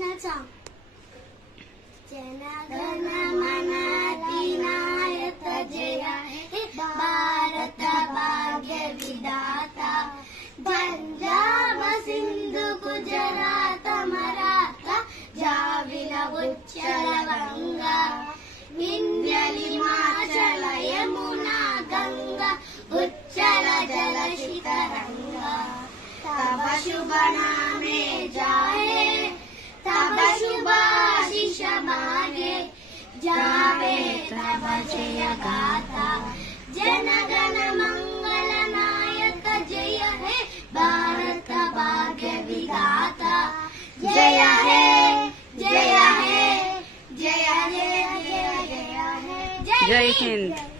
National song. జనగణ మన అధినాయక జయ హే భారత భాగ్య విధాత, పంజాబ సింధు గుజరాత మరాఠ జావిల ఉచ్చల గంగా, వింధ్యలి మాచల యమునా గంగా ఉచ్చల జలశిత రంగా. तब शुभ नामे जाए तब शुभ आशीष मागे, जावे तब जय गाथा जनगण मंगल नायक जय हे भारत भाग्य विधाता. जय हे जय हे जय हे जय हे जय जय हिंद.